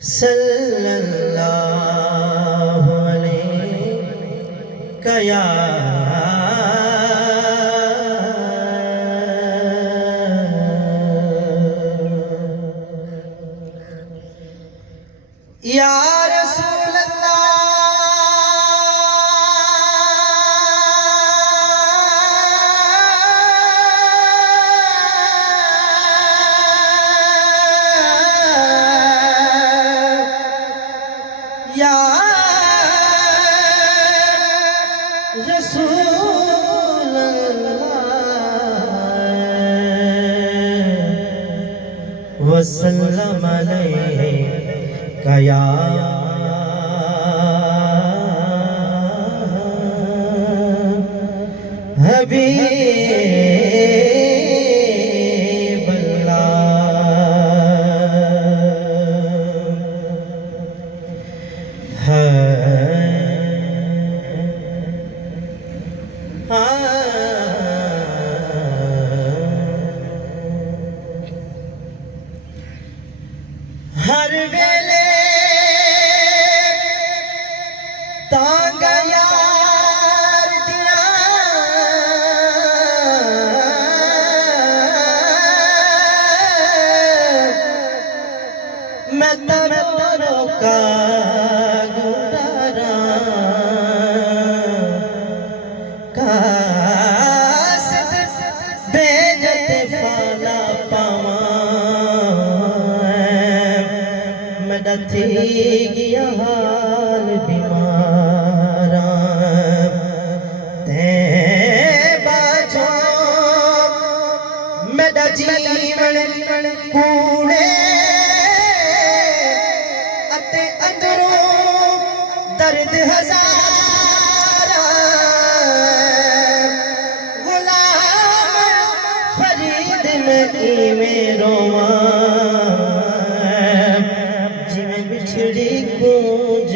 सल्लल्लाहु अलैहि या या रसूल या रसूल वसल्लम अलैका या हबीब हर वेले तांग यार दिया मैं तरों का गुजारा कासिद बेजते फाला पावा थी गया हाल बीमारा ते बाजो मेरा जीवन कूड़े अते अंदरों दर्द हजारा गुलाम फरीद में रोवा बिछड़ी गूंज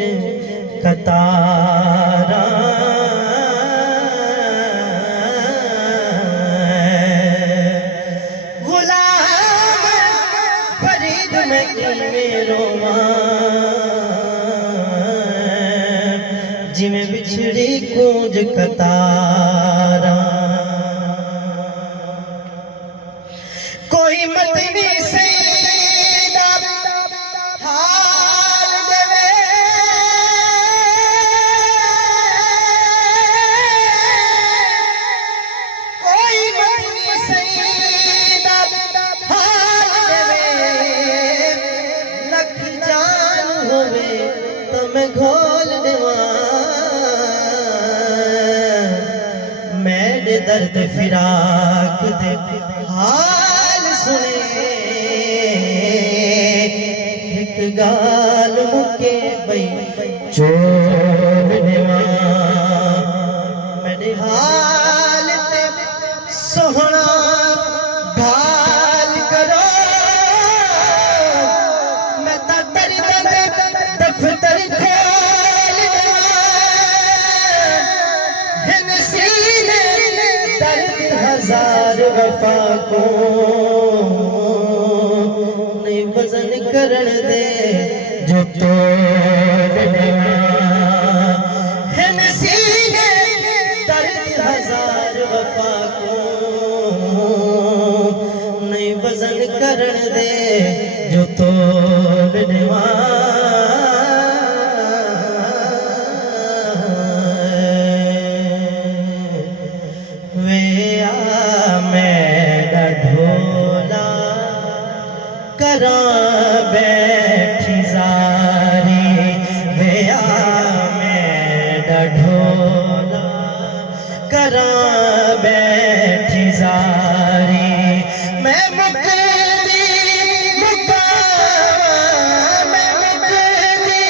कतारा गुलाम फरीद में रोवा जिमें बिछड़ी गूंज कतारा कोई मत नहीं से मैं घोल देवा मेरे दर्द फिराक दे हाल सुने एक गाल मुके बई चोल देवा मेरे हाल ते सोहना गाल करो मैं तेरी दफ्तर हजार वफा को नहीं वजन करण दे जो दर्द हजार वफा को नहीं वजन करण दे जो तोड़वा करा बैठी जारी वेया मैं ढोला करा बैठी जारी मैं मुकदी मुकावा मैं मुकदी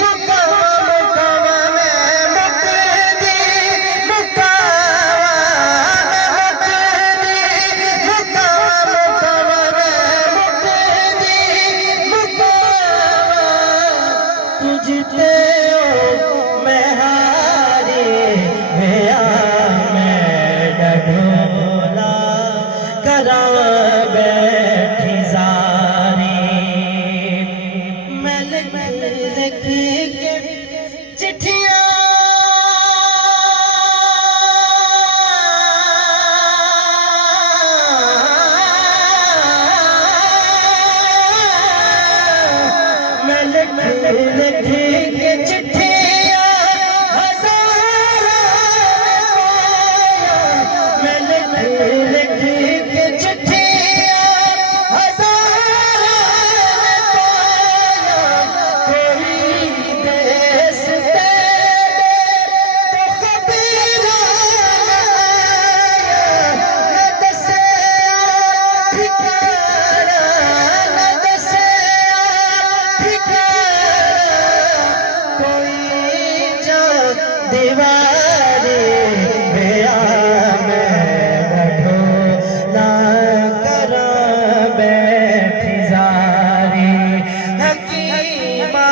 मुकावा मैं मुकदी मुकावा तुझते मैं हारे गया मैं ढोला करा बैठी जारी मैं लिख के चिट्ठियां मैं लिख के चिट्ठियां हजारों मैं लिख के चिट्ठियां हजारों कोई देश तेरे तो खबीरा न दसे ठिकाना न दसे कोई जो दीवारी गया मैं ढोला करा बैठी जारी हकीमा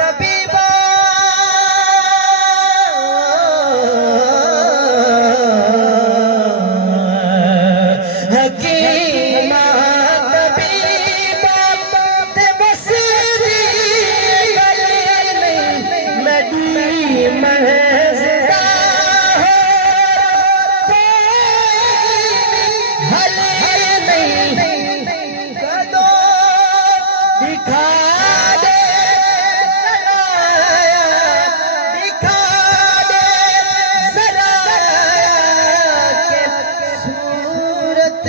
तबीबा हकीमा तबीबा ते बसरी महज़दा हो हले नहीं कदो दिखा दे दिखा दे जरा के सूरत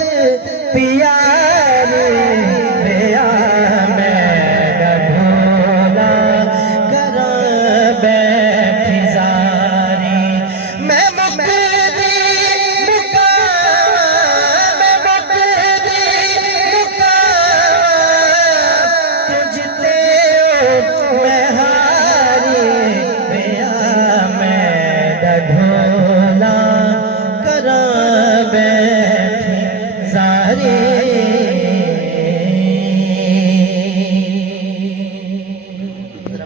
प्यारी पिया मैं ढोला करा बैठी जारी मैं मुकदी मुका मैं मुकदी मुका तुझते मैं हारी पिया मैं ढोला करा बैठी जारी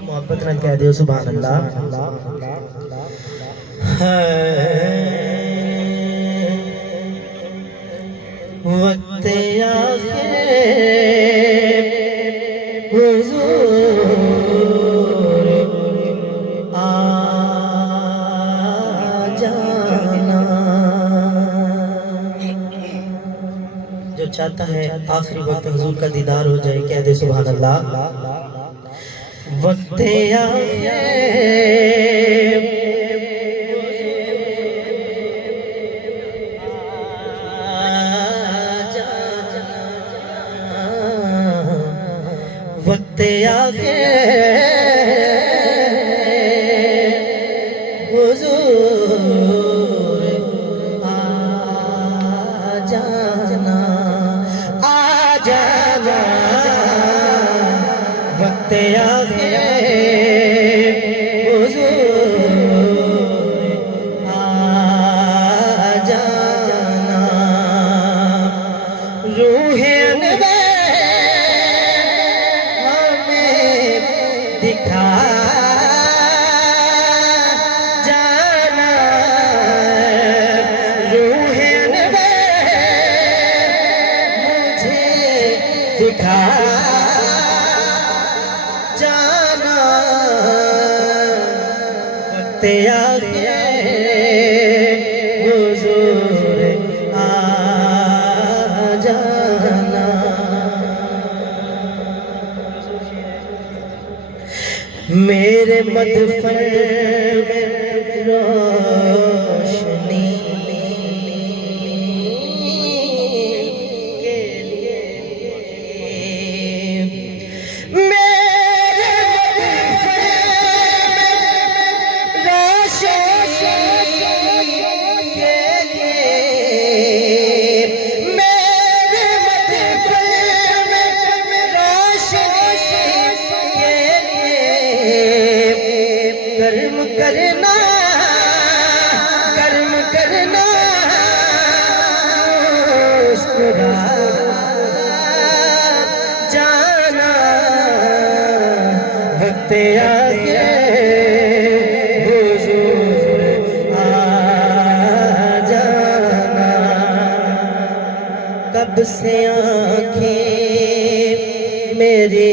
मोहब्बत ना कह दियो सुभान अल्लाह वक्त आखिर हुजूर आ जाना जो चाहता है आखिरी वक्त हुजूर का दीदार हो जाए कह दे सुभान अल्लाह वक्त वक्त आगे हुजूर आ जाना वक्त आगे दिखा जाना रूहन मुझे दिखा जाना वक्त आगे हुजूर आ जाना मेरे मदफन में रोशनी के लिए मेरे मदफन में रोशनी के लिए मेरे मदफन में रोशनी के लिए कर्म करना मुस्कुरा जाना वक्त आगे हुजूर आ जाना कब से आँखें मेरी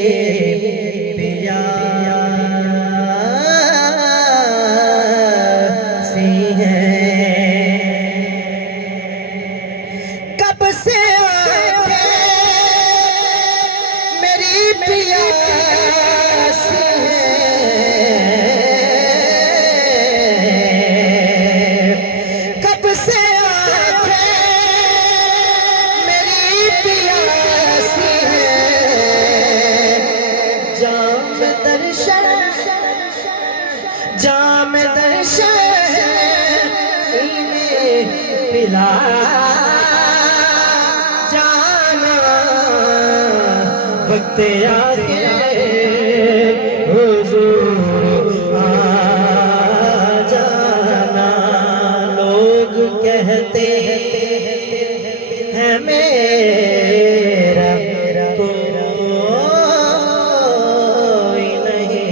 पिला जाना वक्त आके हुजूर आ जाना। लोग कहते हैं मेरा कोई नहीं।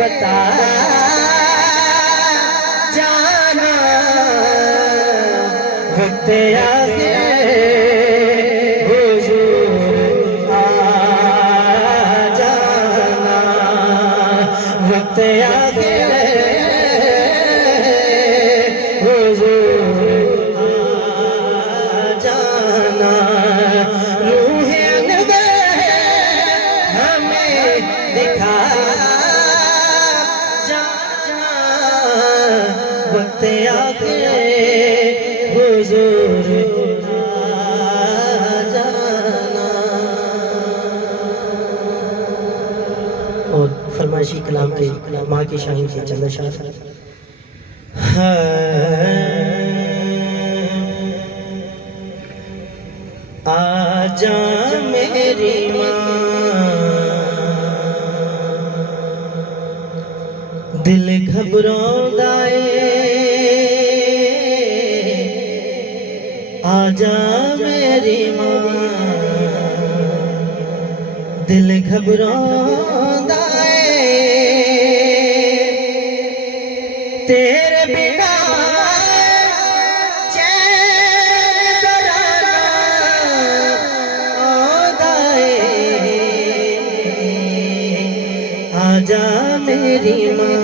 बता जाना वक्त आके हुजूर आ जाना वक्त आके हुजूर आ जाना। रूह अनवर हमें दिखा वक्त आके हुजूर आ जाना। और फरमाइशी कलाम के माँ की शान के चंद अशआर। आजा मेरी माँ दिल घबरांदा है। आजा मेरी माँ दिल घबरांदा है। तेरे बिना चैन कराना आंदा है। आजा मेरी माँ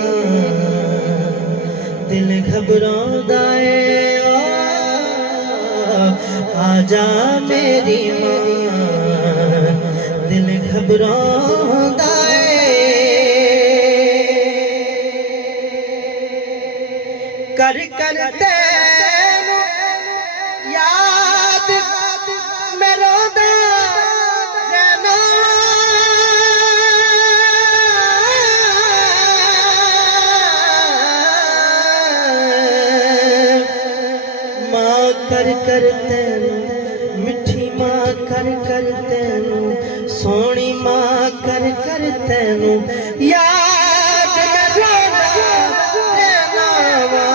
दिल घबरांदा है। आजा मेरी माँ दिल घबरांदा है। कर कर तैनू याद मैं रोंदा रहना। माँ कर कर तैनू मिठी माँ कर कर तैनू सोनी माँ कर कर तैनू याद मैं रोंदा रहना वा।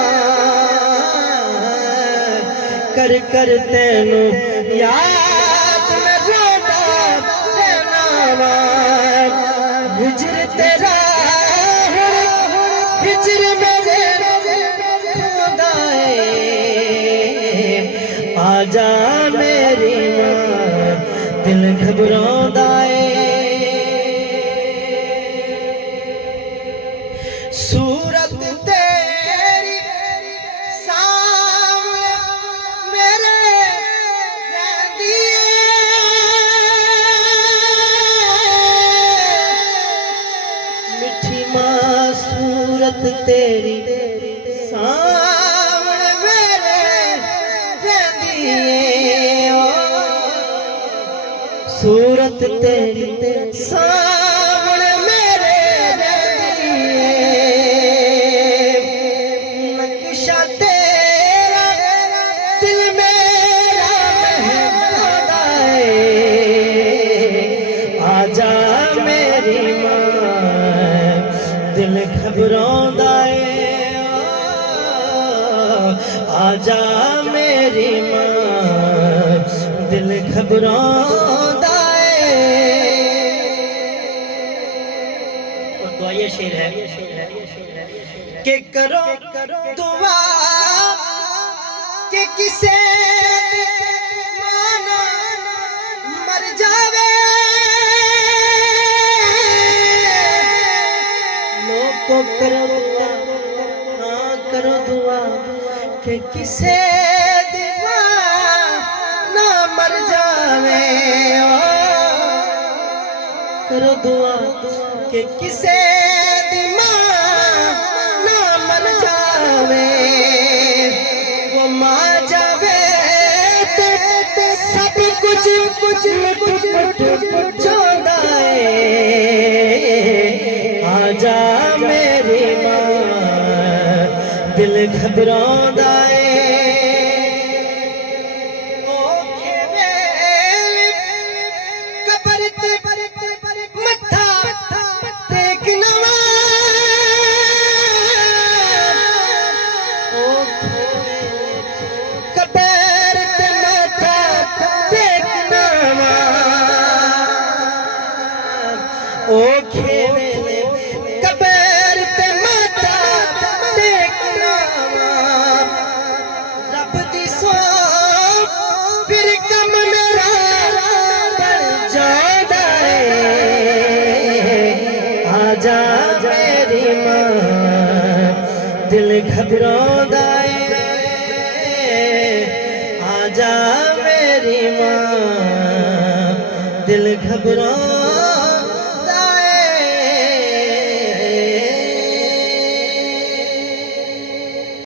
कर कर तैनू याद मैं रोंदा रहना वा। हिजर तेरा हिजर मेरे खुदा है। आजा मेरी माँ दिल घबरांदा है। सूरत तेरी सामने मेरे रहंदी है। मिठी माँ सूरत तेरी सामने मेरे रहंदी है। सूरत तेरी सामने मेरे रहंदी है। नक्शा तेरा दिल मेरा महकांदा है। आजा मेरी माँ दिल घबरांदा है। आजा मेरी माँ दिल घबरांदा है। और दुआ ये शेर है कि करो दुआ कि किसे माना मर जावे। लोगों करो दुआ, हाँ करो दुआ कि किसे दीवाना मर जावे। करो दुआ कि किसे दीवाना मर जावे। कुछ लुट चाहता है आजा मेरी मां दिल घबरांदा है ओखे वेल कबर ते मत्था टेकना कबर ते मत्था टेकना ओखे वेले कबर ते मत्था टेकना रब दी सौ फिर कम मेरा बन जांदा है आजा मेरी मां दिल घबरांदा है आजा मेरी मां दिल घबरा